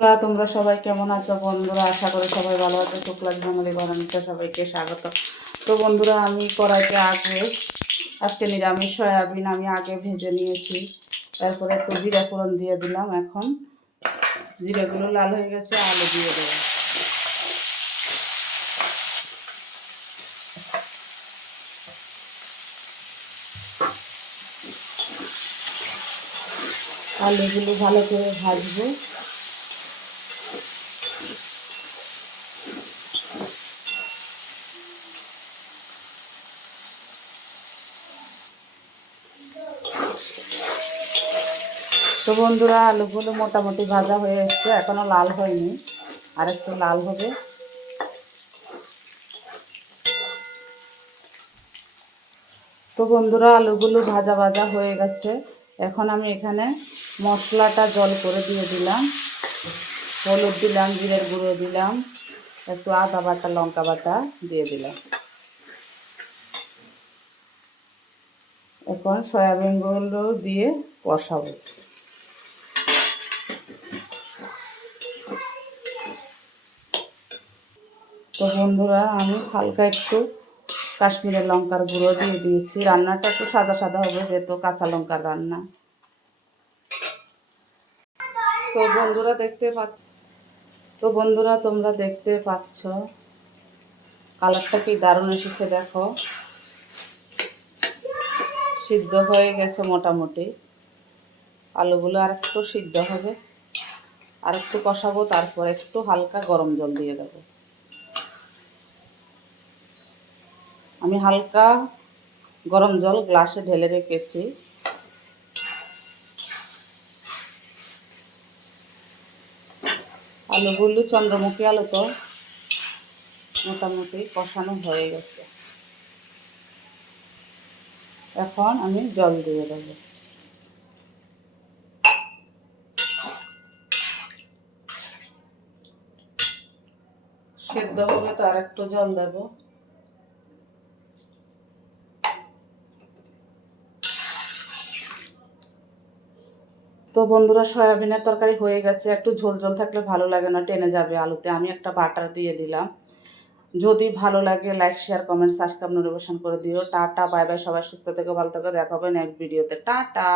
তোমরা সবাই কেমন আছো বন্ধুরা? আশা করি সবাই ভালো আছো। শুক্লাস বাঙালি বানানোতে সবাইকে স্বাগত। তো বন্ধুরা, আমি কড়াইতে আজকে নিরামিষ সয়াবিন আমি আগে ভেজে নিয়েছি। তারপরে একটু জিরা ফোড়ন দিয়ে দিলাম। এখন জিরাগুলো লাল হয়ে গেছে, আলু দিয়ে দেবো। আলুগুলো ভালো করে ভাজবো। তো বন্ধুরা, আলুগুলো মোটামুটি ভাজা হয়ে এসছে, এখনো লাল হয়নি, আর একটু লাল হবে। তো বন্ধুরা, আলুগুলো ভাজা ভাজা হয়ে গেছে। এখন আমি এখানে মশলাটা জল করে দিয়ে দিলাম। হলুদ দিলাম, জিরের গুঁড়ো দিলাম, একটু আদা বাটা, লঙ্কা বাটা দিয়ে দিলাম। এখন সয়াবিনগুলো দিয়ে কষাবো। তো বন্ধুরা, আমি হালকা একটু কাশ্মীরের লঙ্কার গুঁড়ো দিয়ে দিয়েছি। রান্নাটা একটু সাদা সাদা হবে, যেহেতু কাঁচা লঙ্কার রান্না। তো বন্ধুরা তোমরা দেখতে পাচ্ছ কালারটা কি দারুণ এসেছে, দেখো। সিদ্ধ হয়ে গেছে মোটামুটি। আলুগুলো আর একটু সিদ্ধ হবে, আর একটু কষাবো, তারপর একটু হালকা গরম জল দিয়ে দেবো। আমি হালকা গরম জল গ্লাসে ঢেলে রেখেছি। আলুগুলো চন্দ্রমুখী আলু, তো মোটামুটি কষানো হয়ে গেছে। এখন আমি জল দিয়ে দেবো। সেদ্ধ হবে তো আর একটু জল দেবো। তো বন্ধুরা, সয়াবিনের তরকারি হয়ে গেছে। একটু ঝোল ঝোল থাকলে ভালো লাগে না, টেনে যাবে আলুতে। আমি একটা বাটার দিয়ে দিলাম। যদি ভালো লাগে like, share, comment, subscribe, notification করে দিও। Tata, bye bye. সবাই সুস্থ থেকে ভালো থেকে, দেখা হবে নেক্সট ভিডিওতে। টাটা।